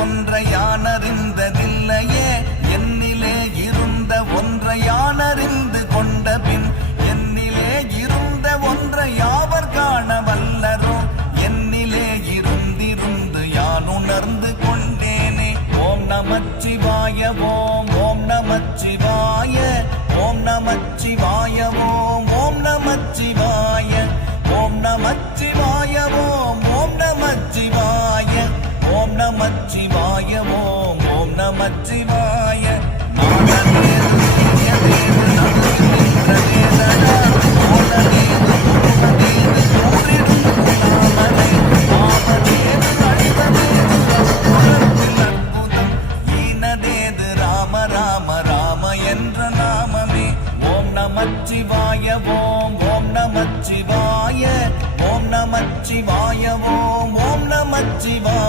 கொன்றை யானறிந்ததில்லையே என்னிலே இருந்த ஒன்றை யானறிந்து கொண்ட பின் என்னிலே இருந்த ஒன்றை யாவர் காண வல்லரோ என்னிலே இருந்திருந்து யான் உணர்ந்து கொண்டேனே. ஓம் நமச்சிவாய ஓம் ஓம் நமச்சிவாய ஓம் நமச்சிவாய ஓம் ஓம் நமச்சிவாய ஓம் நமச்சிவாய ஓம் ஓம் நமச்சிவாய ஓம் நமச்சிவாய ஓம் ஓம் நமச்சிவாய. என்ற நாமமே ஓம் நமச்சிவாய ஓம் ஓம் நமச்சிவாய ஓம் நமச்சிவாய ஓம் ஓம் நமச்சிவாய.